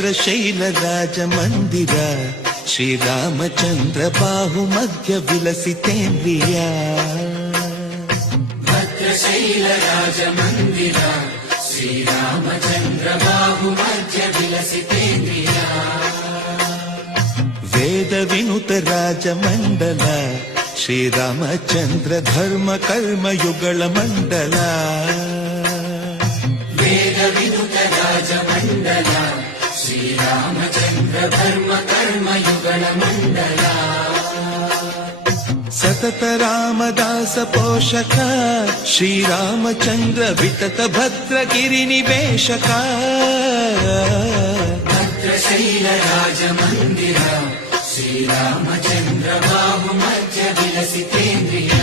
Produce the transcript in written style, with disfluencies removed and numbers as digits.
ಭದ್ರಶೈಲರಾಜ ಮಂದಿರ ಶ್ರೀರಾಮಚಂದ್ರ ಬಾಹು ಮಧ್ಯ ವಿಲಸಿತೇಂದ್ರಿಯ ಭದ್ರಶೈಲರಾಜ ಮಂದಿರ ಶ್ರೀರಾಮಚಂದ್ರ ಬಾಹು ಮಧ್ಯ ವಿಲಸಿತೇಂದ್ರಿಯ ವೇದ ವಿನುತ ರಾಜ ಮಂಡಲ ಶ್ರೀರಾಮಚಂದ್ರ ಧರ್ಮ ಕರ್ಮ ಯುಗಳ ಮಂಡಲ ವೇದ ವಿನುತ ರಾಜ ಮಂಡಲ ಶ್ರೀರಾಮಚಂದ್ರ ಧರ್ಮ ಕರ್ಮ ಯುಗಳ ಮಂಡಲ ಸತತ ರಾಮದಾಸ ಪೋಷಕ ಶ್ರೀರಾಮಚಂದ್ರ ವಿತತ ಭದ್ರಗಿರಿ ನಿವೇಶಕ ಭದ್ರಶೈಲ ರಾಜ ಮಂದಿರ ಶ್ರೀರಾಮಚಂದ್ರ ಬಾಹು ಮಧ್ಯ ವಿಲಸಿತೇಂದ್ರಿಯ